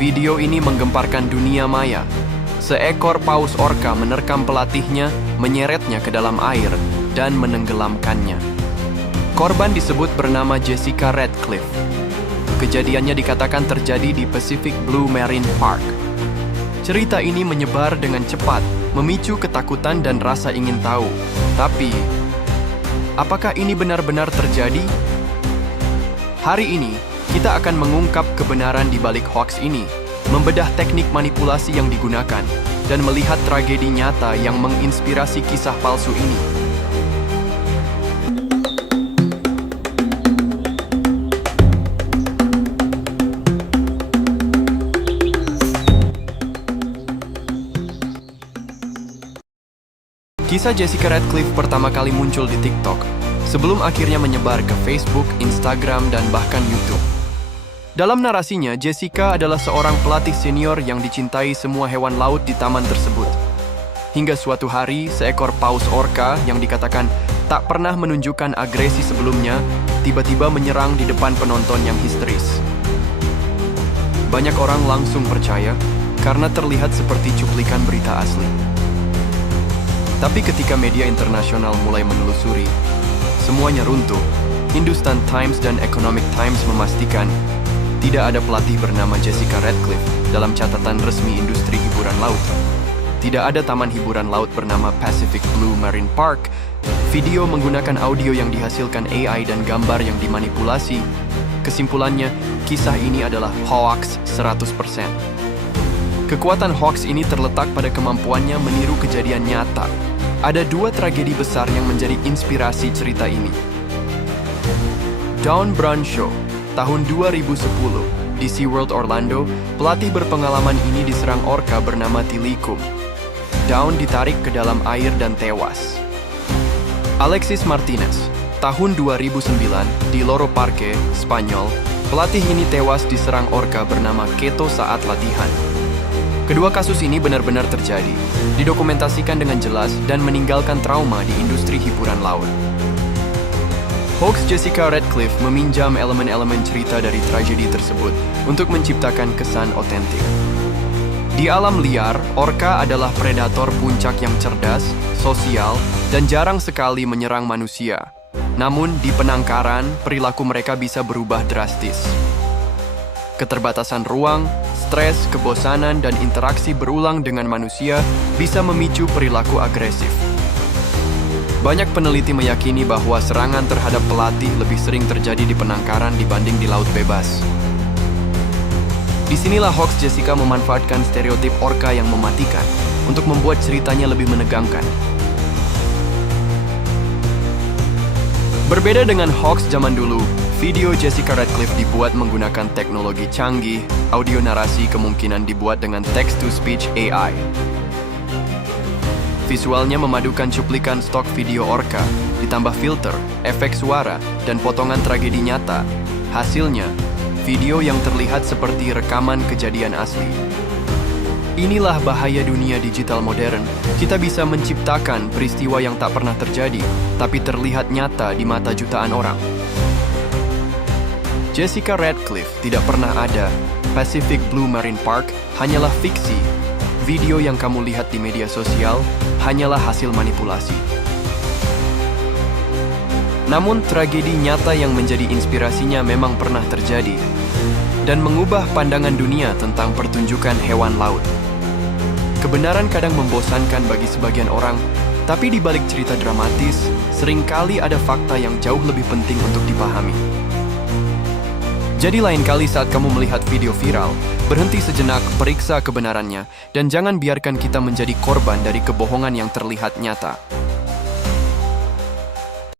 Video ini menggemparkan dunia maya. Seekor paus orca menerkam pelatihnya, menyeretnya ke dalam air, dan menenggelamkannya. Korban disebut bernama Jessica Ratcliffe. Kejadiannya dikatakan terjadi di Pacific Blue Marine Park. Cerita ini menyebar dengan cepat, memicu ketakutan dan rasa ingin tahu. Tapi, apakah ini benar-benar terjadi? Hari ini, kita akan mengungkap kebenaran di balik hoaks ini, membedah teknik manipulasi yang digunakan, dan melihat tragedi nyata yang menginspirasi kisah palsu ini. Kisah Jessica Ratcliffe pertama kali muncul di TikTok, sebelum akhirnya menyebar ke Facebook, Instagram, dan bahkan YouTube. Dalam narasinya, Jessica adalah seorang pelatih senior yang dicintai semua hewan laut di taman tersebut. Hingga suatu hari, seekor paus orca yang dikatakan tak pernah menunjukkan agresi sebelumnya, tiba-tiba menyerang di depan penonton yang histeris. Banyak orang langsung percaya karena terlihat seperti cuplikan berita asli. Tapi ketika media internasional mulai menelusuri, semuanya runtuh. Hindustan Times dan Economic Times memastikan tidak ada pelatih bernama Jessica Ratcliffe dalam catatan resmi industri hiburan laut. Tidak ada taman hiburan laut bernama Pacific Blue Marine Park. Video menggunakan audio yang dihasilkan AI dan gambar yang dimanipulasi. Kesimpulannya, kisah ini adalah hoax 100%. Kekuatan hoax ini terletak pada kemampuannya meniru kejadian nyata. Ada dua tragedi besar yang menjadi inspirasi cerita ini. Dawn Brand Show, tahun 2010, di SeaWorld Orlando, pelatih berpengalaman ini diserang orca bernama Tilikum. Dawn ditarik ke dalam air dan tewas. Alexis Martinez, tahun 2009, di Loro Parque, Spanyol, pelatih ini tewas diserang orca bernama Keto saat latihan. Kedua kasus ini benar-benar terjadi, didokumentasikan dengan jelas dan meninggalkan trauma di industri hiburan laut. Hoax Jessica Ratcliffe meminjam elemen-elemen cerita dari tragedi tersebut untuk menciptakan kesan otentik. Di alam liar, orca adalah predator puncak yang cerdas, sosial, dan jarang sekali menyerang manusia. Namun, di penangkaran, perilaku mereka bisa berubah drastis. Keterbatasan ruang, stres, kebosanan, dan interaksi berulang dengan manusia bisa memicu perilaku agresif. Banyak peneliti meyakini bahwa serangan terhadap pelatih lebih sering terjadi di penangkaran dibanding di laut bebas. Disinilah hoax Jessica memanfaatkan stereotip orca yang mematikan untuk membuat ceritanya lebih menegangkan. Berbeda dengan hoax zaman dulu, video Jessica Ratcliffe dibuat menggunakan teknologi canggih, audio narasi kemungkinan dibuat dengan text-to-speech AI. Visualnya memadukan cuplikan stok video orca, ditambah filter, efek suara, dan potongan tragedi nyata. Hasilnya, video yang terlihat seperti rekaman kejadian asli. Inilah bahaya dunia digital modern. Kita bisa menciptakan peristiwa yang tak pernah terjadi, tapi terlihat nyata di mata jutaan orang. Jessica Ratcliffe tidak pernah ada. Pacific Blue Marine Park hanyalah fiksi. Video yang kamu lihat di media sosial hanyalah hasil manipulasi. Namun tragedi nyata yang menjadi inspirasinya memang pernah terjadi dan mengubah pandangan dunia tentang pertunjukan hewan laut. Kebenaran kadang membosankan bagi sebagian orang, tapi di balik cerita dramatis, seringkali ada fakta yang jauh lebih penting untuk dipahami. Jadi lain kali saat kamu melihat video viral, berhenti sejenak, periksa kebenarannya, dan jangan biarkan kita menjadi korban dari kebohongan yang terlihat nyata.